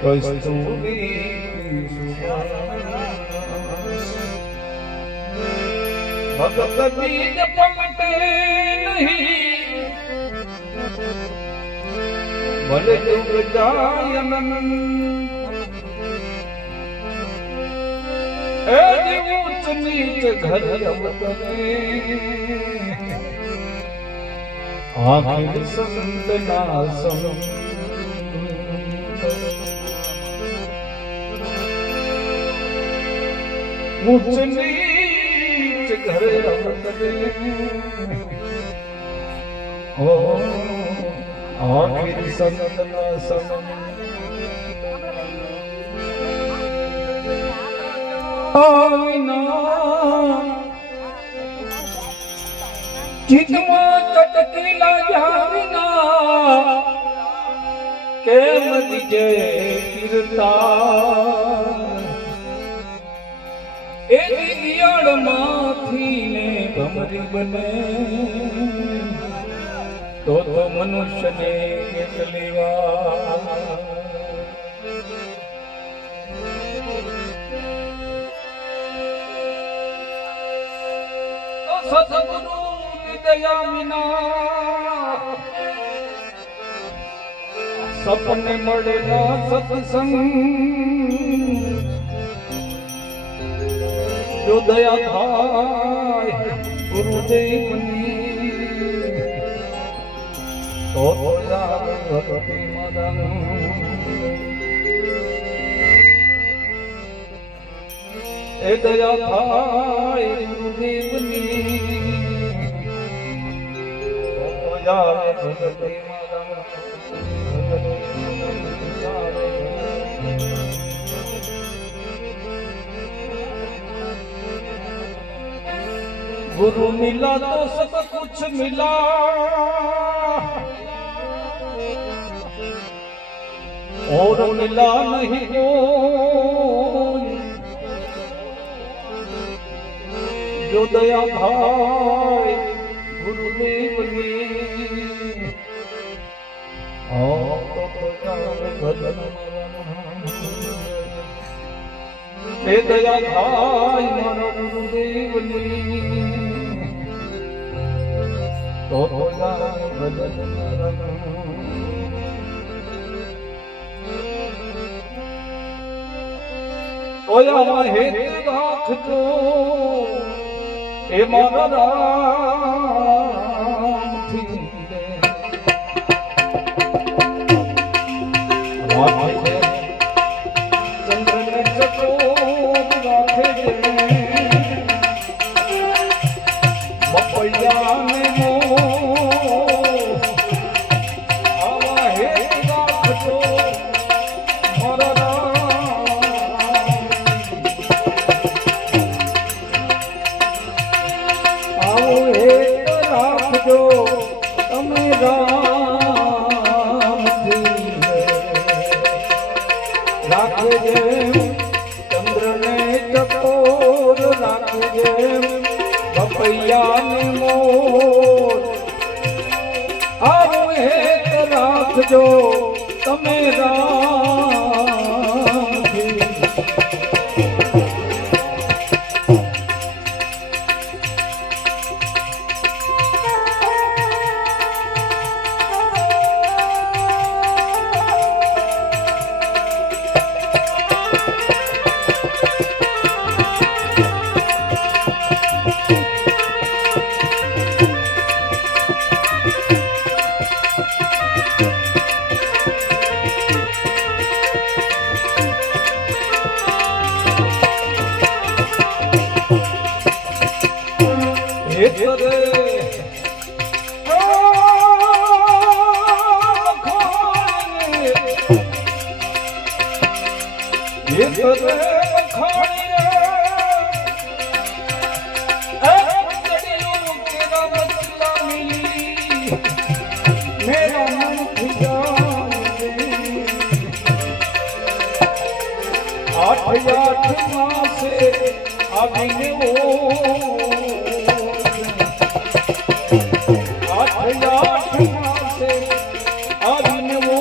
કસ્તુરી ભગત બીજ પમટે નહીં ભલે યુગ જાય એ ઉચ્ચ નીચ ઘર આખિર સંત ના સમ ઉચ્ચ નીચ ઘર આખિર સંત ના સમ ચિતમાં ચટકેલા જાવિના કેમ દિજે કીર્તા એ દિયળ માંથી ને ભમરી બને તો મનુષ્યને કેટલી વાર સદગુરુ દયા વિના સપને મળે ના સત્સંગ જો દયા થાય ગુરુદેવની તો ભક્તિ મદન એ દયા થાય ગુરુદેવની गुरु मिला तो सब कुछ मिला और मिला नहीं कोई जो दया भाई गुरुदेव ने दया भाई मानो गुरुदेव ने તો ઓયા હે રાખજો એ મારા રામ થી ચંદ્રને ચકોર રાખે મપૈયા ચંદ્રને ચકોર રાખજે પપૈયાને મોર આવું હેત રાખજો તમે आठ मासे आगे वो आठ मासे आगे वो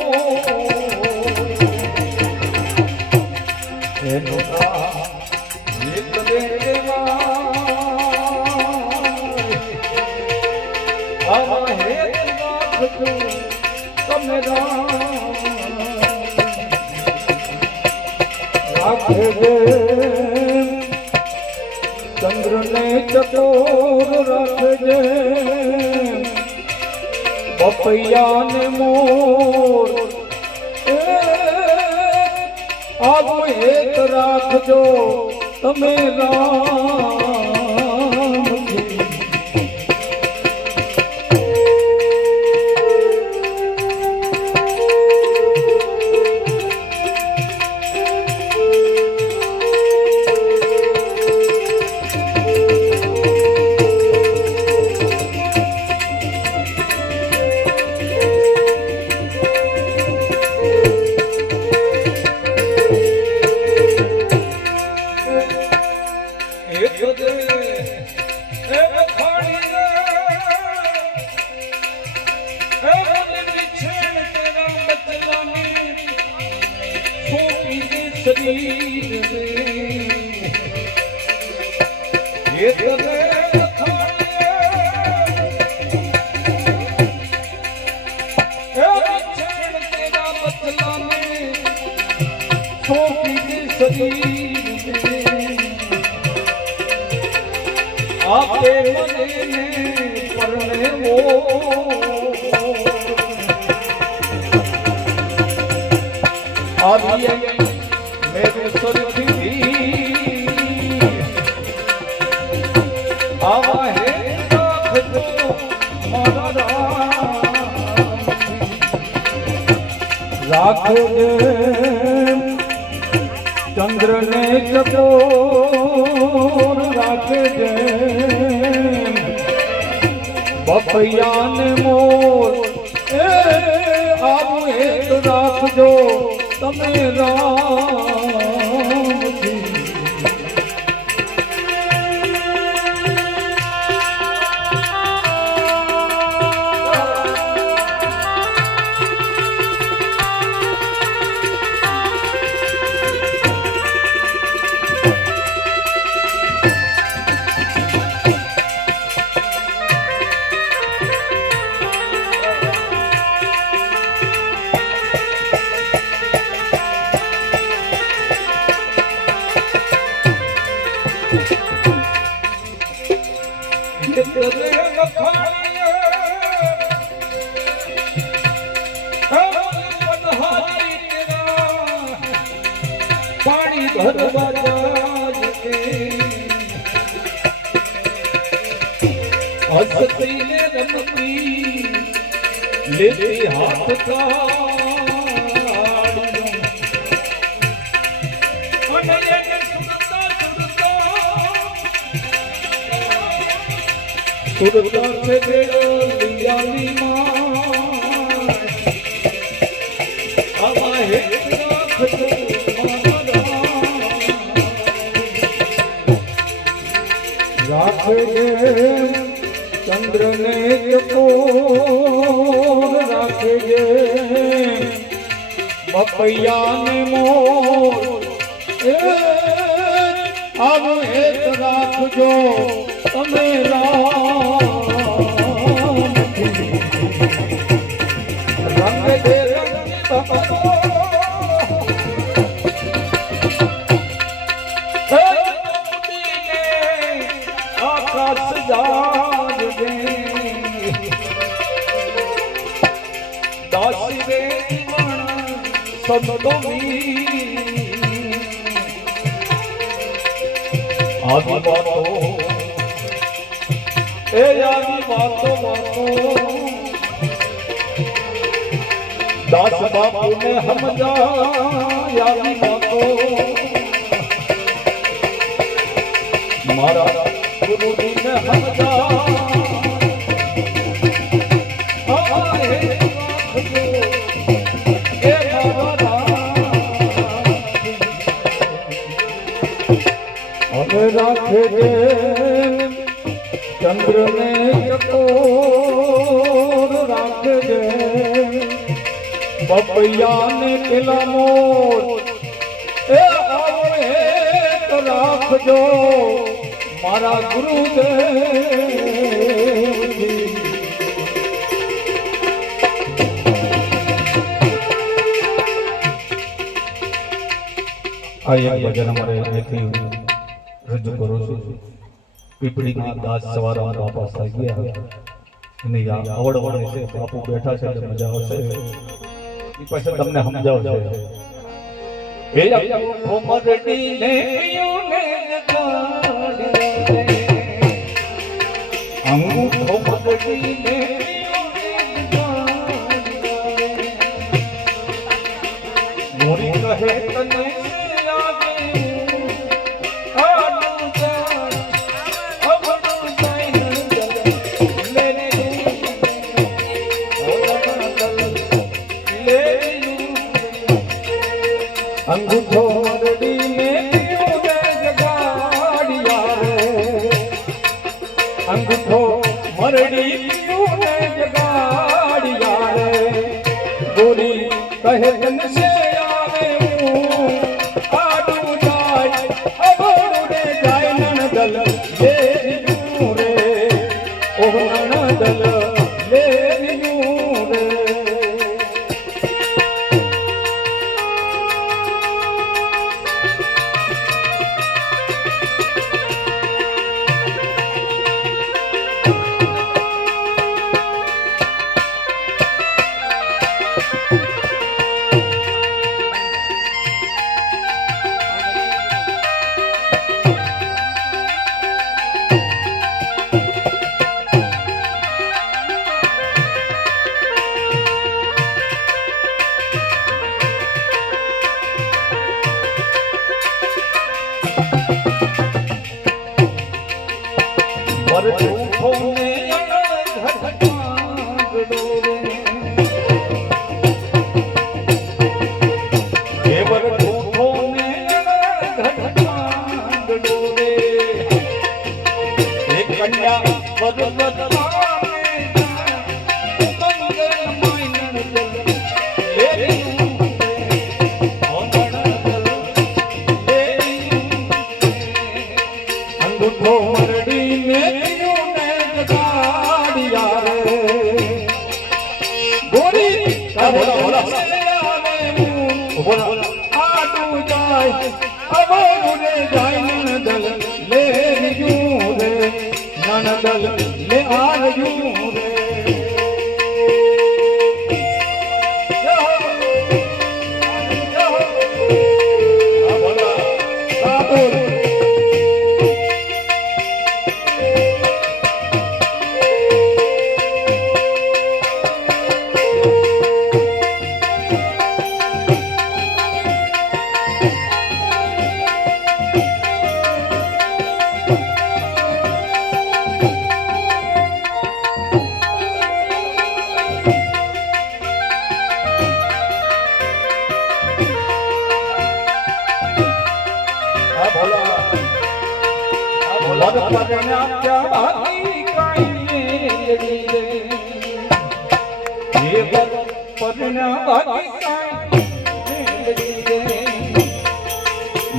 ચંદ્રને ચકોર રાખજે પપૈયાને મોર આવું એક રાખજો તમે રામજી आपे मने ने परने वो आविए मेरे सरदी आवा है राखो मारा राखजे चंद्र ने चकोर રાખજે પપૈયાને મોર આવું એક રાખજો તમે રામજી पानी भरवा हंसती ने रमती लेती हाथ का सुरता से लियाली माँ आवा है રાખજે ચંદ્ર ને ચકોર રાખજે પપૈયાને મોર આવું એક રાખજો તમે રામ રંગ દે રંગ દાસી રે સંતો આદિ વાતો એ આદિ વાતો દાસ બાપુ ને સમજા આદિ વાતો મારા ગુરુજી ને સમજા રાખજે ચંદ્ર ને ચકોર રાખજે પપૈયાને પેલા મોર એ આવે તો રાખજો મારા ગુરુદેવ આ એક ભજન અમારે અહીંથી રજૂ કરું છું। પીપળીમાં દાસ સવારમાં બાપા થઈ ગયા અને આવડ વડે છે બાપુ બેઠા છે એટલે મજા આવશે એ પછી તમને સમજાવશે એ મરડી ને અંગૂઠો મરડી ને મોરી કહે તને અંગૂઠો મરડી ને જગાડિયા રે અંગૂઠો મરડી ને જગાડિયા રે ગોરી કહે તને સે આવે હું આડું જાય અબોડું રે જાય નણદલ લે રે ઓહ નણદલ લે રે झूठो ने देवर झूठो ने डोरे एक कन्या वरवत अंगूठो मरड़ी में आडू जाय अबोडुं रे जाय नणदल ले रह्यूं रे नणदल ले आ रह्यूं रे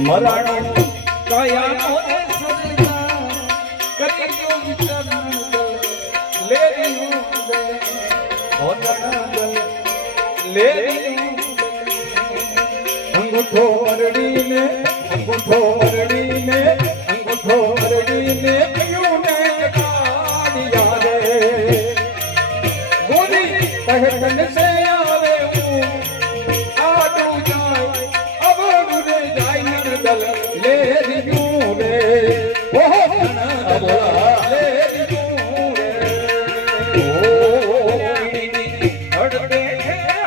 मराणो काया मोरे सजना करियो विचरण ले रह्यूं रे ओ नणदल ले रह्यूं अंगूठो मरड़ी ने अंगूठो मरड़ी ने अंगूठो मरड़ी ने क्यों ने काढ़िया रे गोरी कहे तन से आवे हूँ आडू जाए अबोडुं रे जाय नणदल ले रह्यूं रे ओह नणदल ले रह्यूं रे ओ अड़ते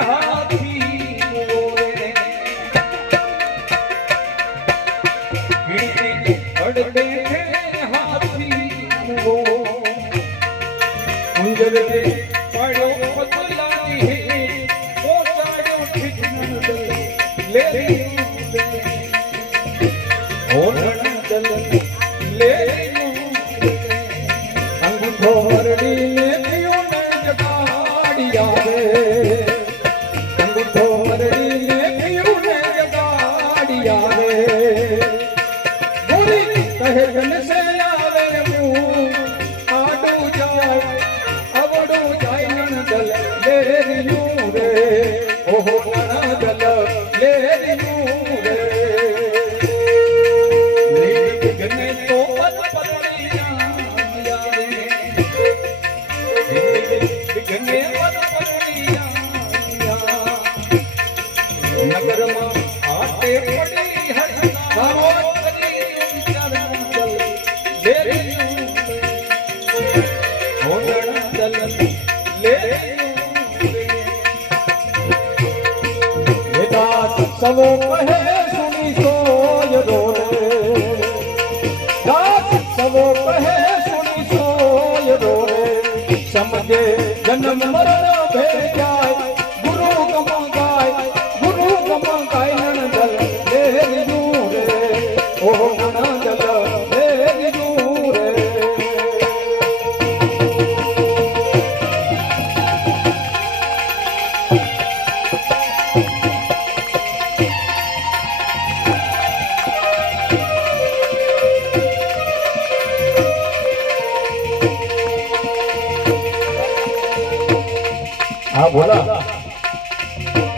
हाथी मोरे अड़ते हाथी वो उंजल रे पाड़ो पतलानी है वो साड़ो ठिठनदल ले ओ नणदल ले अंगूठो मरड़ी ने क्यों ने जगाड़िया रे अंगूठो मरड़ी ने क्यों ने जगाड़िया रे कहे जन से आवे हूँ आडू जाय अवडू जाय नणदल ले रह्यूं रे ओह नणदल ले रह्यूं रे गने तो पद पत्नियां સવો કહે સુની સોય રોલે સવો કહે સુની સોય રોલે સમજે જન્મ મરણ ભેજાય ગુરુ ગમગાય નણદલ દેરી દૂરે ઓ નણદલ દેરી દૂરે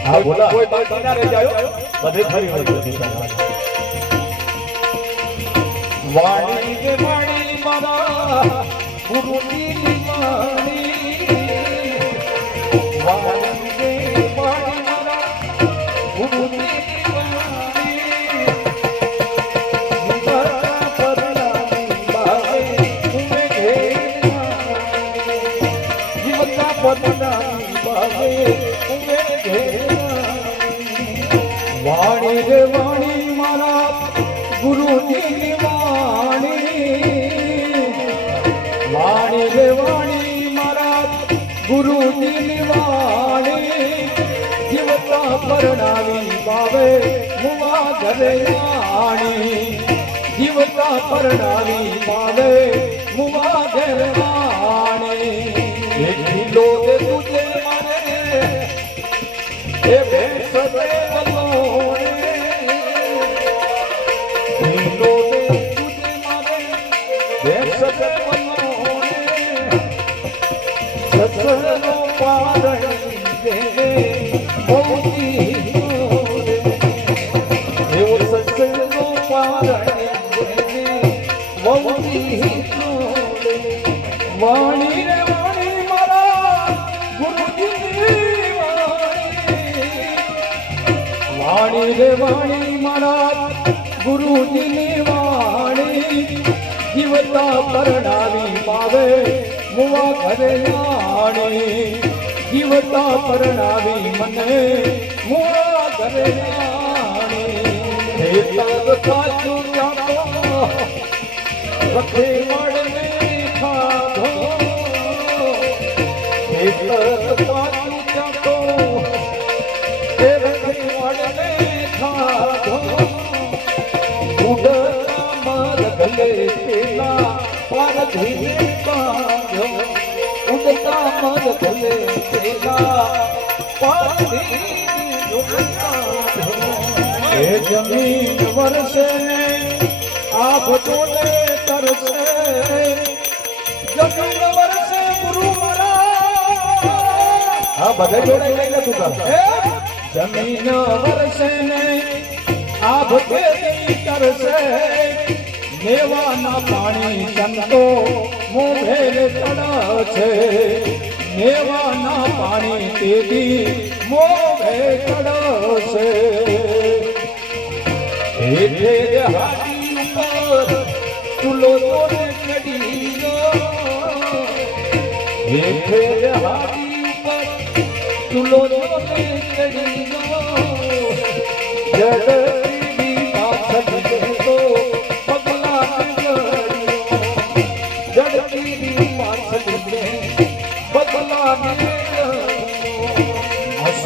हाँ बोला कोई बात ना रह जायो बधे खरी हो वाणी के वाणी मारा गुरु की वाणी वाणी के वाणी मारा गुरु की वाणी जीवता पदना वाणी रे वाणी मारा गुरुजी की वाणी वाणी रे वाणी मारा गुरुजी की वाणी जीवता परणावी बावे मुवा घरे वाणी जीवता परणावी बावे मुवा घरे वाणी लो दे तुझे मारे ए भेष दे बलोने लो दे तुझे मारे भेष दे बलोने ससुरो पारणी दे मोती मोरे देव ससुरो पारणी दे मोती मोरे वाणी रे वाणी रे वाणी मारा गुरुजी की वाणी जीवता परणावी पावे मुवा घरे वाणी जीवता परणावी मने मुवा घरे वाणी हे तब साचू जातो रखे मड़ने खाधो हे तब साचू जातो उड़ता मर गले तेरा जमीन वर्षे आप जोड़े तरसे जमीन वर्षे गुरु मरा हाँ बधे जोड़े लेंगे तू कर जमीन वर्षे ने आप तरसे नेवाना पाणी संतो मोभेर चढ़ा छे नेवाना पाणी तेजी मोभे चढ़ा छे हेठे हाथी ऊपर तुलो तोड़े चढ़ी गो हेठे हाथी ऊपर तुलो तोड़े चढ़ी गो जड़ती पाछल दे दो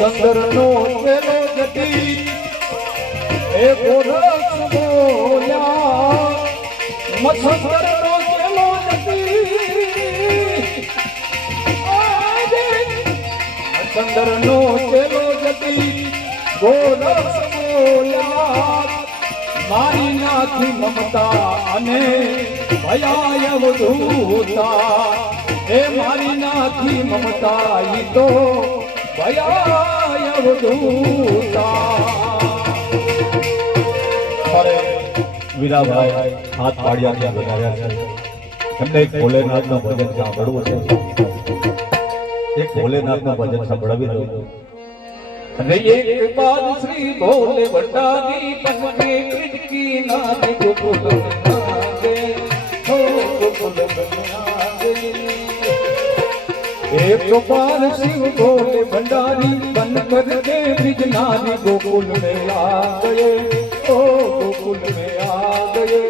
संदर नो चलो जटी ए गोरस बोया मसंदर नो चलो जटी संदर नो चलो जटी गोरस बोया मारी नाथी ममता अने भयाय वधूता ए मारी नाथी ममता ई तो भयाय वधूता अरे વીરાભાઈ હાથ પાડિયાને બનાવ્યા છે એમને એક ભોલેનાથનું ભજન સાંભળવું છે એક ભોલેનાથનું ભજન સાંભળવી દો અને એક બાદ શ્રી ભોલે ભટ્ટાની પંકે કૃતકી નાથ ગોકુલ નાગે हो गोकुल में आ गए। एक तो पार शिव भोले भंडारी बन करके ब्रिज नारी गोकुल में आ गए। ओ गोकुल में आ गए।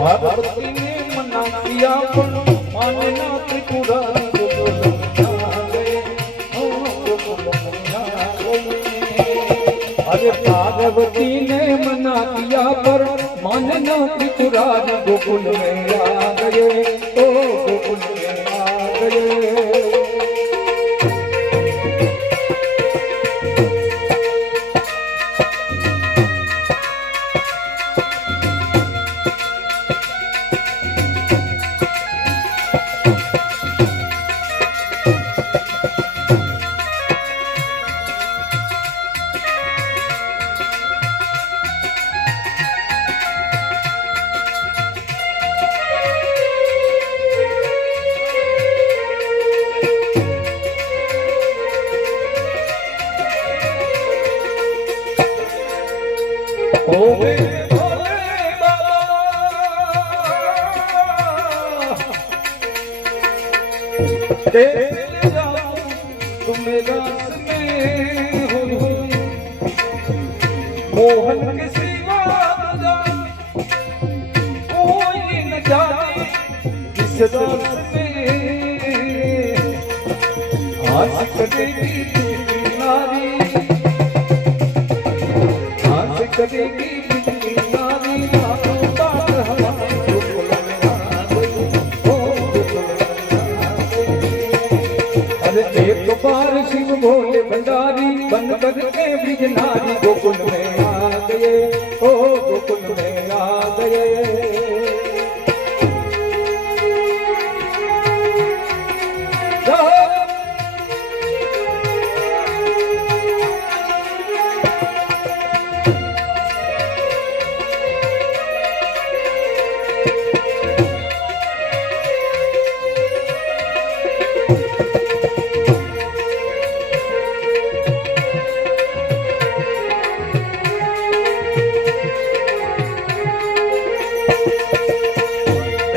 पार्वती ने मना किया पर माने ना त्रिपुरारी गोकुल में आ गए। ओ गोकुल में आ गए। अरे पार्वती ने मना किया पर माने ना त्रिपुरारी गोकुल में आ गए। ओ गोकुल में आ गए। ओवे भोले बाबा तेरे जाऊं तुम रास में हो मोहन के सिवा कोई न जाने इस रास में आज कटेगी नारी आज कटेगी नारी बात हमारे गोकुल में आ गई। ओ गोकुल में आ गई। अरे एक बार शिव भोले भंडारी बन करके ब्रिज नारी गोकुल में आ गए। ओ गोकुल में आ गए।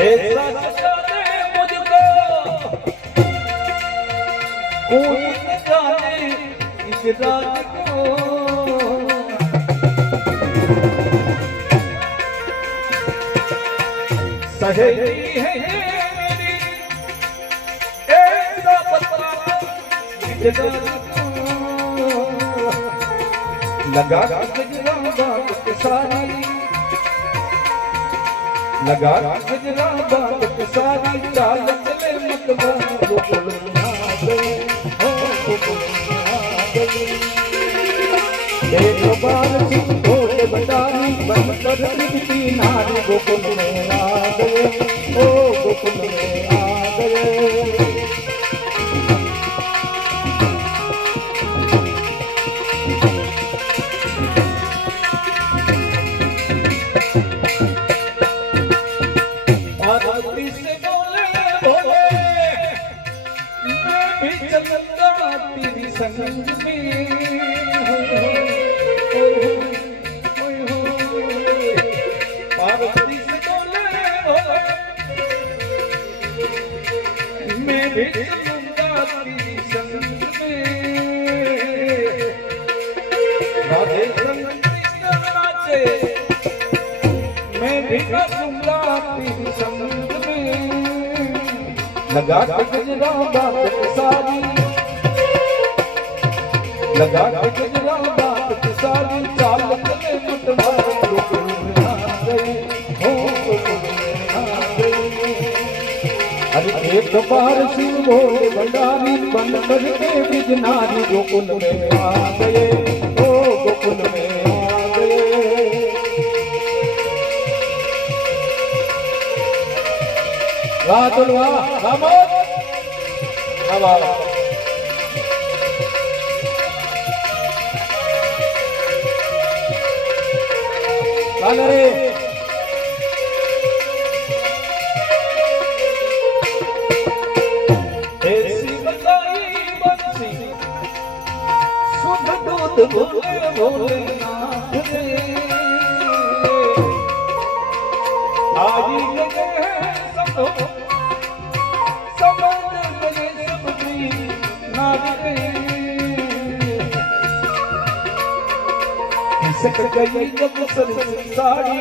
ऐसा सजा दे मुझको कोई न जाने इस राज को। सहेली है मेरी ऐसा बता इस राज को। लगा गजरा बात सारी लगा गजरा बात सारी चाल चले मतवा गोकुल में आ गए। हो गोकुल में आ गए। एक बार शिव भोले भंडारी बन कर ब्रिज नारी गोकुल में आ गए। ओ गोकुल में आ गए। पार्वती से बोले बोले मैं भी चलूंगा तेरी संग में। पार्वती से बोले बोले मैं भी चलूंगा तेरी संग में। राधे संग कृष्ण नाचे मैं भी नाचूंगा तेरी संग में। लगा गजरा बात सारी लगा गजरा बात सारी चाल चले मतवा गोकुल में आ गए। हो गोकुल में आ गए। अरे एक बार शिव भोले भंडारी बन करके ब्रिज नारी गोकुल में आ गए। हो गोकुल में आ गए। वाह तो वाह रामोद वाह रे ऐसी बताई बंसी शुद्ध दूध भोले भोले नाथ रे। सक गई जब सर साड़ी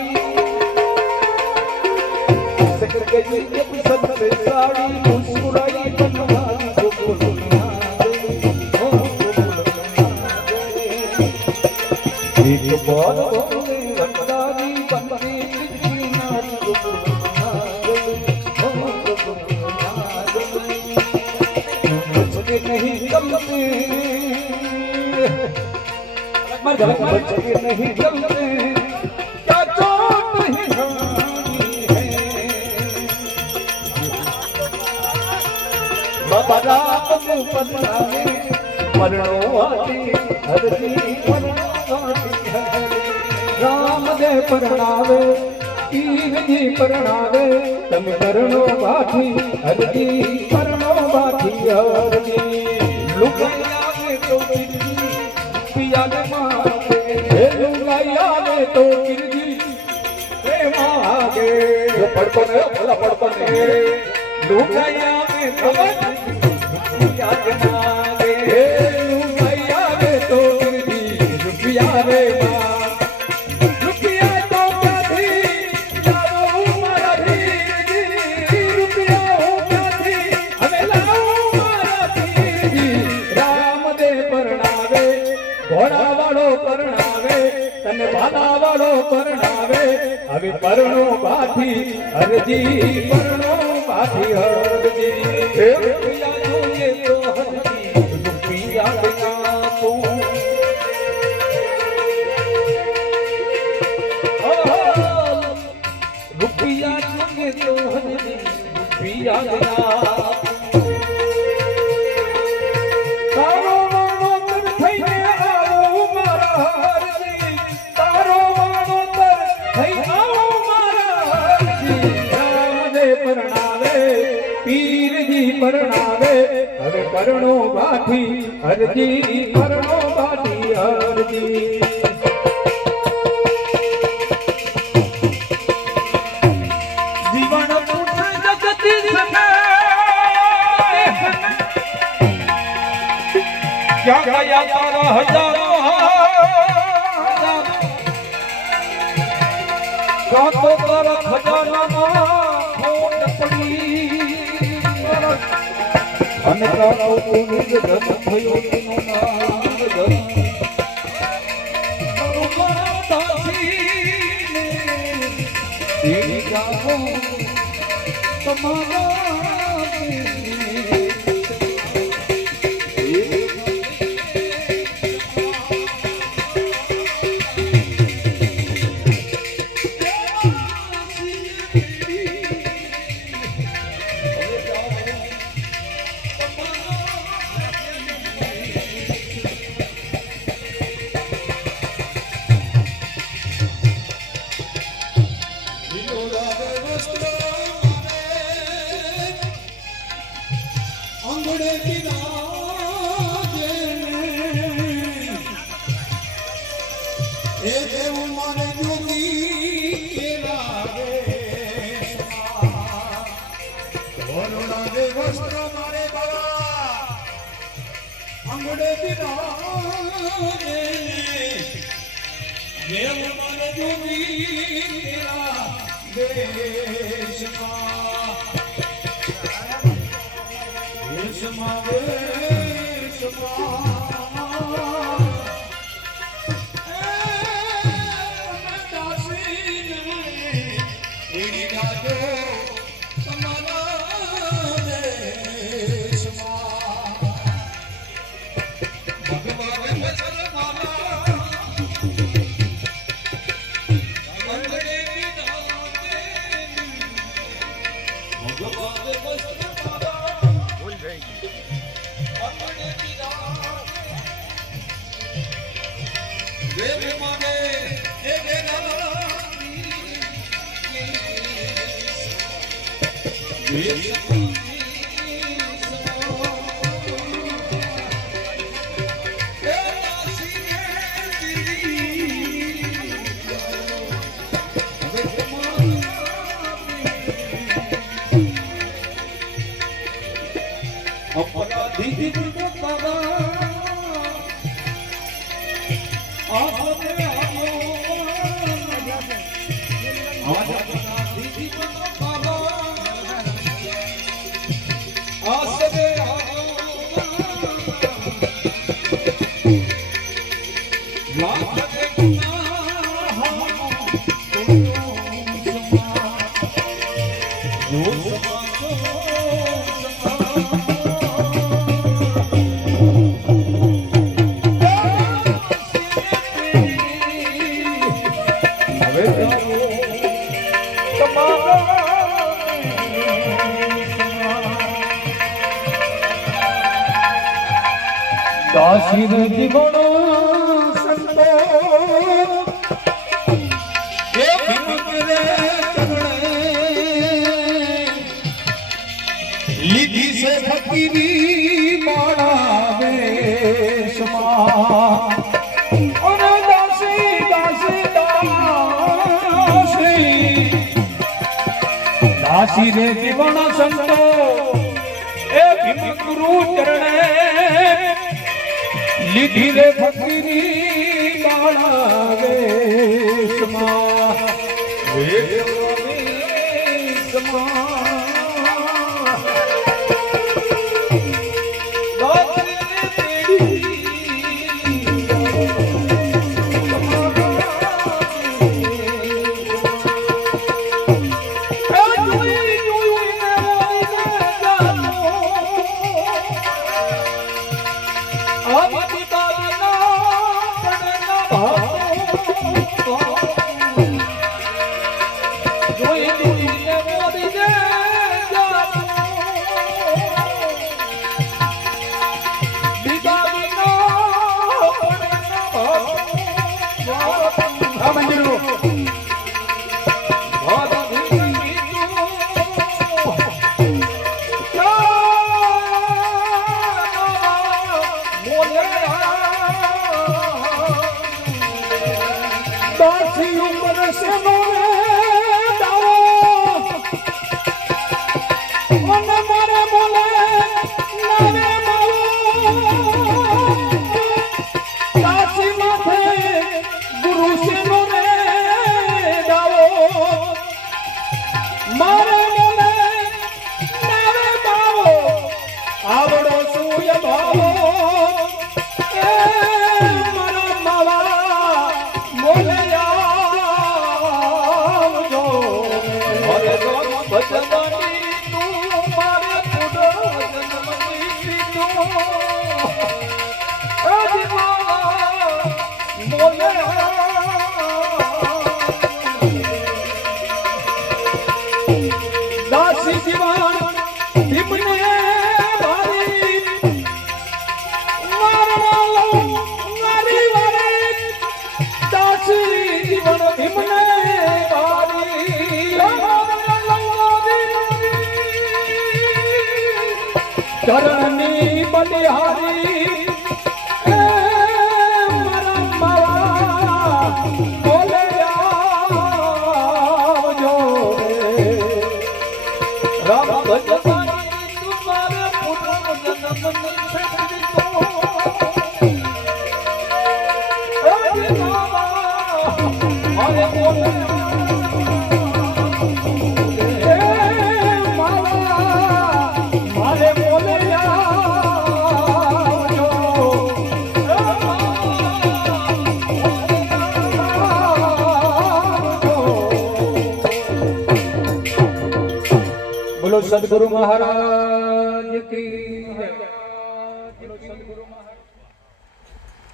सक गई जब सर साड़ी मुस्कुराई बनवारी को बोलना एक बार बोले रंगारी बनती नारी को बोलना बचके नहीं चलते बचके नहीं चलते क्या चोट नहीं खानी है बाबा राम को पधरावे मरणो आती हरती मरणो आती हरती राम दे परणावे पीर जी परणावे तम करणो बाठी हरती मरणो बाठी हरती लुगाया में तो पिया ने मांगे हे लुगाया में तो गिरगी प्रेम आगे जो पड़पन है भला पड़पन है लुगाया में खबर पिया ने मांगे हे लुगाया में तो गिरगी रुपया रे मां रुपया तो क्या थी लाओ मारा गिरगी रुपया हो क्या थी हमें लाओ मारा गिरगी राम दे परणावे घोड़ा वालो परणावे तने बाला वालो परणावे अभी परणो बाठी हरजी परणो बाठी हरजी हे रुपया जोगे तो हरजी रुपया बिना तो रुपया जोगे तो हरजी रुपया बिना तारो वाणो तर थईने आओ मारा हरजी तारो वाणो तर थई आओ मारा हरजी राम दे परणावे पीर जी परणावे હવે પરણો બાઠી હરજી પરણો બાઠી હરજી જીવન પૂછ જગતી સમે क्या गया तारा हजारों तो तारा खजाना खोट पड़ी अनका तो निर्गत भयो तेनो नाम गई दासी ने तेरी गाहो तमारा अपराधी को દાસી જીવનો સંતો એ ભીમકરે ચરણે લીધી છે ફકીરી માળા વેશમાં અને દાસી દાસી દાસી દાસી રે જીવનો સંતો એ ભીમગુરુ ચરણે લીધી રે ફકીરી માળા વેશમાં દાસી જીવન ભીમને ભારી મારી વારી દાસી જીવન ભીમને ભારી ચરણની બલિહારી बोलो सदगुरु महाराज की जय। बोलो सदगुरु महाराज।